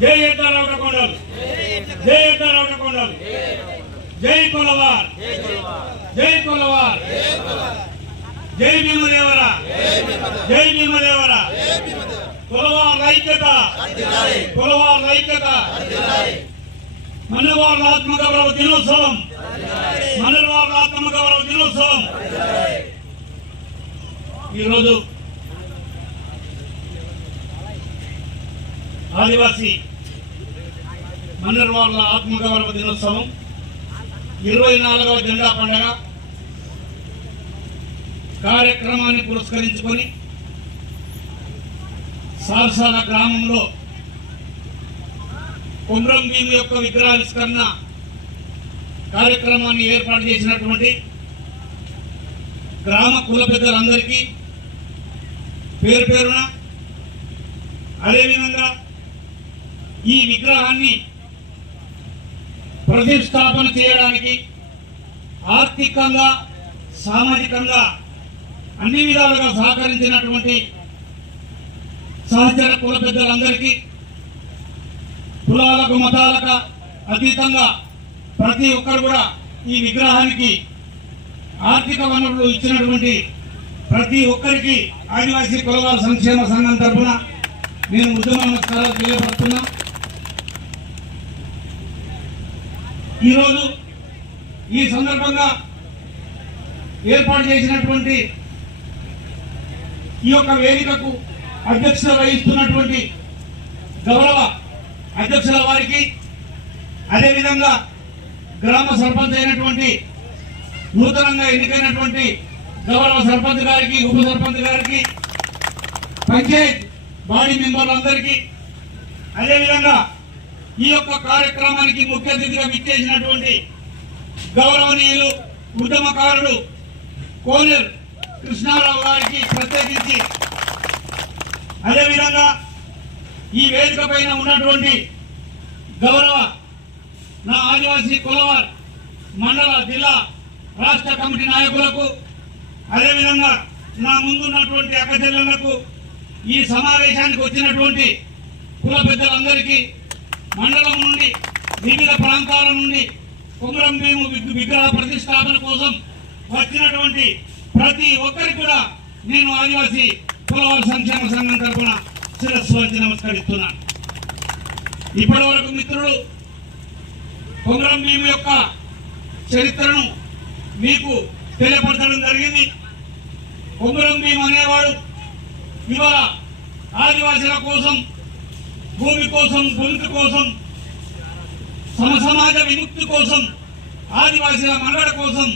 జై ఎద్దారావుడ జై ఎద్దారావుడ జై కొలవార్. జై కొలవార్. జై భీమదేవరా. జై భీమదేవరా. కొలవార్ ఐక్యత. కొలవార్ ఐక్యత. మనవాళ్ళ ఆత్మగౌరవ దినోత్సవం. మనవాళ్ళ ఆత్మగౌరవ దినోత్సవం. ఈరోజు ఆదివాసీ మన్నర్వాళ్ళ ఆత్మగౌరవ దినోత్సవం. ఇరవై నాలుగవ జెండా పండగ. కార్యక్రమాన్ని పురస్కరించుకొని సార్సాల గ్రామంలో కుమ్రం భీమి యొక్క విగ్రహావిష్కరణ కార్యక్రమాన్ని ఏర్పాటు చేసినటువంటి గ్రామ కుల పెద్దలందరికీ పేరు పేరున అదేవిధంగా ఈ విగ్రహాన్ని ప్రతిష్టాపన చేయడానికి ఆర్థికంగా సామాజికంగా అన్ని విధాలుగా సహకరించినటువంటి సహచర కుల పెద్దలందరికీ కులాలకు మతాలకు అతీతంగా ప్రతి ఒక్కరు కూడా ఈ విగ్రహానికి ఆర్థిక వనరులు ఇచ్చినటువంటి ప్రతి ఒక్కరికి ఆదివాసీ కులవాల సంక్షేమ సంఘం తరఫున నేను ఉద్యమ నమస్కారాలు తెలియపరుస్తున్నా ఈరోజు ఈ సందర్భంగా ఏర్పాటు చేసినటువంటి ఈ యొక్క వేదికకు అధ్యక్షత వహిస్తున్నటువంటి గౌరవ అధ్యక్షుల వారికి అదేవిధంగా గ్రామ సర్పంచ్ అయినటువంటి నూతనంగా ఎన్నికైనటువంటి గౌరవ సర్పంచ్ గారికి ఉప సర్పంచ్ గారికి పంచాయత్ బాడీ మెంబర్లందరికీ అదేవిధంగా ఈ యొక్క కార్యక్రమానికి ముఖ్య అతిథిగా విచ్చేసినటువంటి గౌరవనీయులు ఉద్యమకారుడు కోనేరు కృష్ణారావు గారికి ప్రత్యేకించి అదేవిధంగా ఈ వేదిక పైన ఉన్నటువంటి గౌరవ నా ఆదివాసీ కులవార్ మండల జిల్లా రాష్ట్ర కమిటీ నాయకులకు అదేవిధంగా నా ముందున్నటువంటి అక్కచెల్లెళ్ళకు ఈ సమావేశానికి వచ్చినటువంటి కుల పెద్దలందరికీ మండలం నుండి వివిధ ప్రాంతాల నుండి కుమరం మేము విగ్రహ ప్రతిష్టాపన కోసం వచ్చినటువంటి ప్రతి ఒక్కరికి కూడా నేను ఆదివాసీ కులవాల సంక్షేమ సంఘం తరఫున శిరస్సు వచ్చి నమస్కరిస్తున్నాను. ఇప్పటి వరకు మిత్రులు కుమరం భీము యొక్క చరిత్రను మీకు తెలియపరచడం జరిగింది. కుమరం మేము అనేవాడు ఇవాళ ఆదివాసీల కోసం భూమి కోసం గొంతు కోసం సమసమాజ విముక్తి కోసం ఆదివాసీల మనుగడ కోసం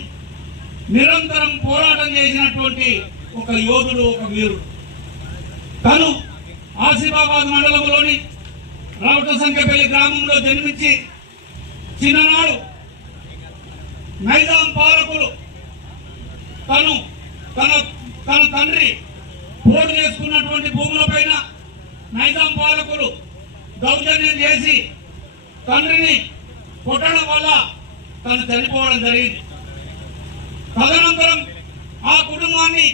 నిరంతరం పోరాటం చేసినటువంటి ఒక యోధుడు ఒక వీరుడు. తను ఆసిఫాబాద్ మండలంలోని రావుట సంఖ్యపల్లి గ్రామంలో జన్మించి చిన్ననాడు నైజాం పాలకులు తను తన తన తండ్రి పోటు చేసుకున్నటువంటి భూముల పైన నైజాం పాలకులు దౌర్జన్యం చేసి తండ్రిని కొట్టడం వల్ల తను చనిపోవడం జరిగింది. తదనంతరం ఆ కుటుంబాన్ని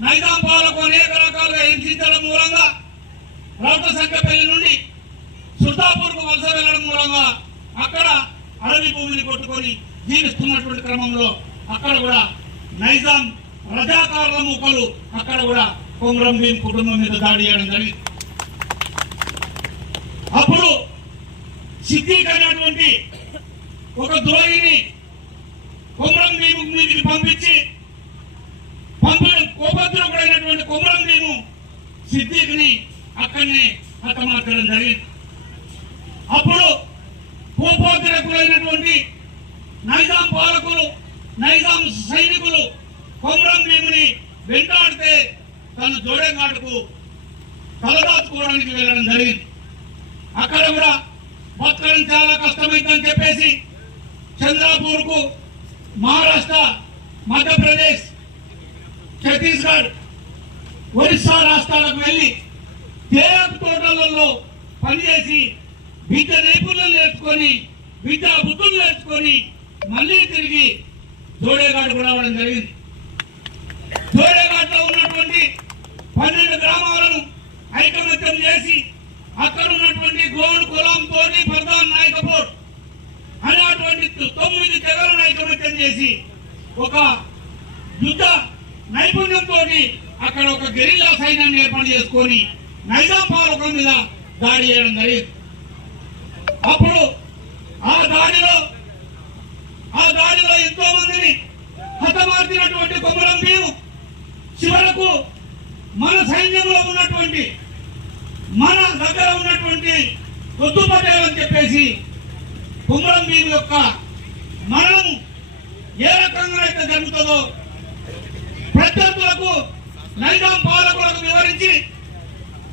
నైజాం పాలకు అనేక రకాలుగా హింసించడం మూలంగా రౌత సంఖ్యపల్లి నుండి సుల్తాపూర్కు వలస వెళ్ళడం మూలంగా అక్కడ అడవి భూమిని కొట్టుకొని జీవిస్తున్నటువంటి క్రమంలో అక్కడ కూడా నైజాం రజాకారుల ముక్కలు అక్కడ కూడా కొమరం భీం కుటుంబం మీద దాడి చేయడం జరిగింది. అప్పుడు సిద్దిక్ అనేటువంటి ఒక ద్రోహిని కొమరం భీము మీదకి పంపించి పంపిన కోపద్రోగుడైనటువంటి కొమరం భీము సిద్దిక్ని అక్కడనే హతమార్చడం జరిగింది. అప్పుడు కోపోద్రకులైనటువంటి నైజాం పాలకులు నైజాం సైనికులు కొమరం భీముని వెంటాడితే తను జోడెగాడుకు తలదాచుకోవడానికి వెళ్ళడం జరిగింది. అక్కడ కూడా బతకడం చాలా కష్టమైందని చెప్పేసి చంద్రాపూర్కు మహారాష్ట్ర మధ్యప్రదేశ్ ఛత్తీస్గఢ్ ఒరిస్సా రాష్ట్రాలకు వెళ్ళి తేయాకు తోటలలో పనిచేసి విద్య నైపుణ్యం నేర్చుకొని విద్యా బుద్ధులు నేర్చుకొని మళ్ళీ తిరిగి జోడేఘాట్కు రావడం జరిగింది. జోడేఘాట్లో ఉన్నటువంటి పన్నెండు గ్రామాలను ఐకమత్యం చేసి అక్కడ ఉన్నటువంటి గోవుడు కులంతో ప్రధాన నాయకపోర్ అనేటువంటి తొమ్మిది తెగల నాయకత్వం చేసి ఒక యుద్ధ నైపుణ్యంతో అక్కడ ఒక గెరిల్లా సైన్యాన్ని ఏర్పాటు చేసుకొని నైజాం పాలకుల మీద దాడి చేయడం జరిగింది. అప్పుడు ఆ దాడిలో ఆ దాడిలో ఎంతో మందిని హతమార్చినటువంటి కొమ్మలం మేము చివరకు మన సైన్యంలో ఉన్నటువంటి మన దగ్గర ఉన్నటువంటి కొద్దు పటేల్ అని చెప్పేసి కుమ్మరం భీము యొక్క మనం ఏ రకంగా అయితే జరుగుతుందో ప్రత్యర్థులకు నైజాం పాలకులకు వివరించి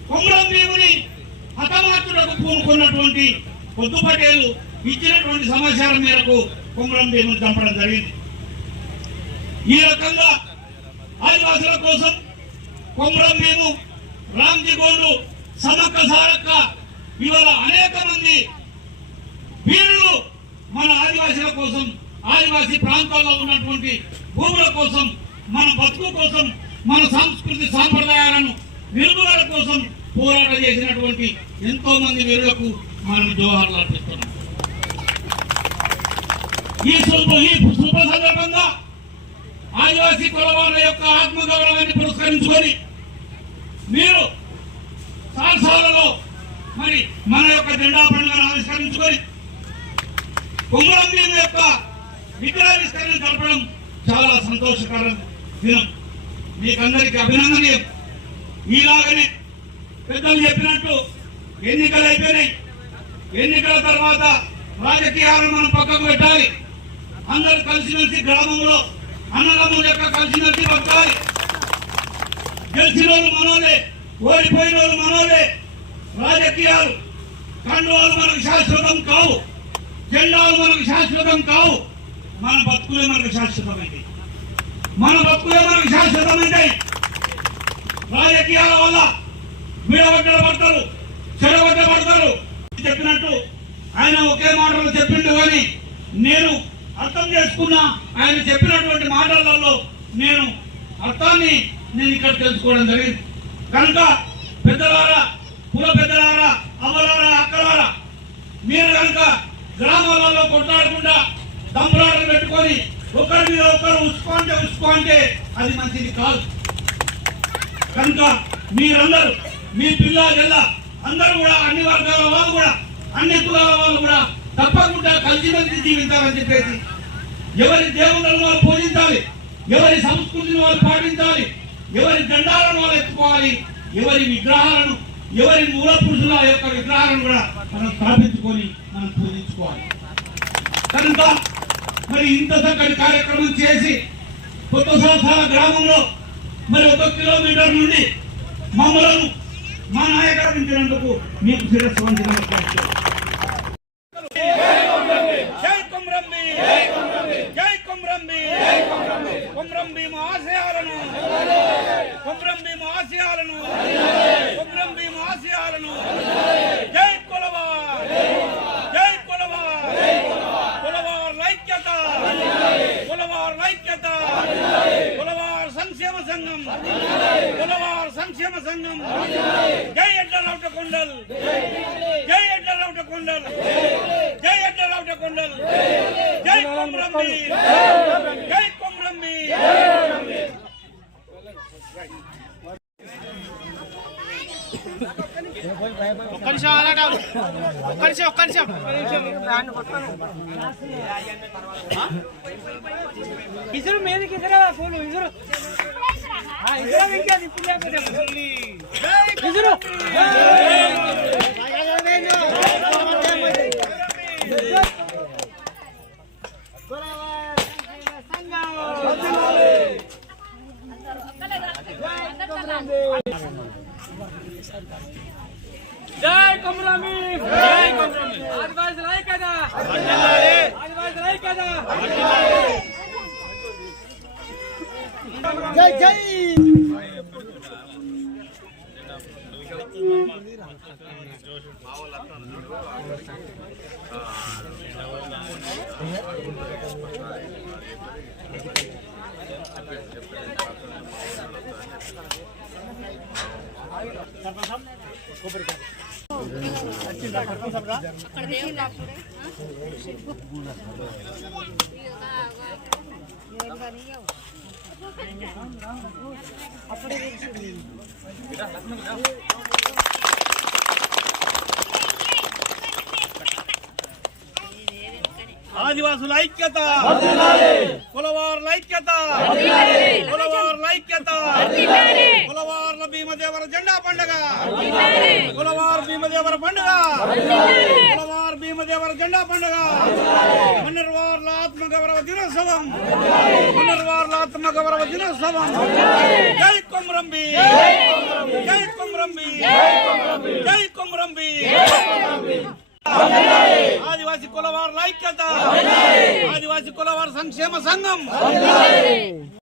కుమ్మరం భీముని హతమార్చులకు పూనుకున్నటువంటి పొద్దు పటేలు ఇచ్చినటువంటి సమాచారం మేరకు కుమ్మరం భీముని చంపడం జరిగింది. ఈ రకంగా ఆదివాసుల కోసం కుమ్మరం భీము రామ్జీ గోండు సమక్క సారక్క ఇవాళ అనేక మంది వీరులు మన ఆదివాసీల కోసం ఆదివాసీ ప్రాంతాల్లో ఉన్నటువంటి భూముల కోసం మన బతుకు కోసం మన సంస్కృతి సాంప్రదాయాలను నిలుపుదల కోసం పోరాటం చేసినటువంటి ఎంతో మంది వీరులకు మనం జోహార్లు అర్పిస్తున్నాం. ఈ శుభ ఈ శుభ సందర్భంగా ఆదివాసీ కులవాళ్ళ యొక్క ఆత్మగౌరవాన్ని పురస్కరించుకొని మీరు సభలలో మరి మన యొక్క జెండా పండుగను ఆవిష్కరించుకొని కుమరం యొక్క విగ్రహావిష్కరణ జరపడం చాలా సంతోషకర దినం. మీకందరికీ అభినందనీయం. ఈలాగనే పెద్దలు చెప్పినట్టు ఎన్నికలు అయిపోయినాయి. ఎన్నికల తర్వాత రాజకీయాలను మనం పక్కకు పెట్టాలి. అందరూ కలిసిమెలిసి గ్రామంలో అన్నదమ్ముల యొక్క కలిసిమెలిసి బతకాలి. గెలిచిన వాళ్ళు మనోలే ఓడిపోయిన వాళ్ళు మనోలే రాజకీయాలు కండువాలు మనకు శాశ్వతం కావు జెండాలు మనకు శాశ్వతం కావు. మన బతుకులే మనకు శాశ్వతమైంది మన బతుకులే మనకు శాశ్వతమైంది రాజకీయాల వల్ల విడగొట్టలు పడతారు చెడగొట్ట పడతారు. చెప్పినట్టు ఆయన ఒకే మాటలు చెప్పిండు కానీ నేను అర్థం చేసుకున్నా ఆయన చెప్పినటువంటి మాటలలో నేను అర్థాన్ని నేను ఇక్కడ తెలుసుకోవడం జరిగింది. కనుక పెద్దవారా మీరు కనుక గ్రామాలలో కొట్లాడకుండా దంపులాటలు పెట్టుకొని ఒకరి మీద ఒకరు ఉసుకో అంటే అది మంచిది కాదు. కనుక మీరందరూ మీ పిల్ల జల్ల అందరూ కూడా అన్ని వర్గాల వాళ్ళు కూడా అన్ని కులాల వాళ్ళు కూడా తప్పకుండా కలిసిమెలిసి జీవించాలని చెప్పేసి ఎవరి దేవుళ్ళను వాళ్ళు పూజించాలి ఎవరి సంస్కృతిని వాళ్ళు పాటించాలి ఎవరి దండాలను వాళ్ళు ఎత్తుకోవాలి ఎవరి విగ్రహాలను ఎవరి మూల పురుషుల యొక్క విగ్రహాలను కూడా మనం స్థాపించుకొని మనం పూజించుకోవాలి. కనుక మరి ఇంత చక్కటి కార్యక్రమం చేసి కొత్త సంవత్సరాల గ్రామంలో మరి ఒక కిలోమీటర్ నుండి మమ్మలను మా నాయకరించినందుకు మీకు శిరస్సు వంచి నమస్కరిస్తున్నాను. జై కుమ్రంబి జై కుమ్రంబి కుమ్రంబి మా ఆశయాలను కుమ్రంబి మా ఆశయాలను కుమ్రంబి మా ఆశయాలను జై కులవా జై కులవా కులవార్ ఐక్యత కులవార్ ఐక్యత కులవార్ సంక్షేమ సంఘం కులవార్ సంక్షేమ సంఘం జై ఎడ్ల రౌట కొండల్ జై ఎడ్ల రౌట కొండల్ జై ఎడ్ల రౌట కొండల్ జై కొమ్రంబి జై కొమ్రంబి ఒక్క నిమిషం అలాగే ఆగు. ఒక్క నిమిషం ఒక్క నిమిషం ఇసురు మీదకి ఇసురా ఫోన్ ఇసురు ఇసురా ఇంకా తిప్పలేకపోతే ఇసురు జై కొమరమి జై కొమరమి ఆదివాసి లై కదా ఆదివాసి లై కదా జై జై అక్కడ దేవుడు అప్పుడే అప్పుడే తెలిసింది ఆదివాసుల ఐక్యత. కులవారుల ఐక్యత. కులవారుల ఐక్యత. కులవారుల భీమదేవర జెండా పండుగ. కులవారు భీమదేవర పండుగ. కులవారు భీమదేవర జెండా పండుగ. మన్నర్వార్ల ఆత్మగౌరవ దినోత్సవం. మన్నర్వార్ల ఆత్మగౌరవ దినోత్సవం. జై కొమరంబి జై కొమరంబి జై కొమరంబి ఆదివాసి కులవారుల ఐక్యత. ఆదివాసి కులవారు సంక్షేమ సంఘం.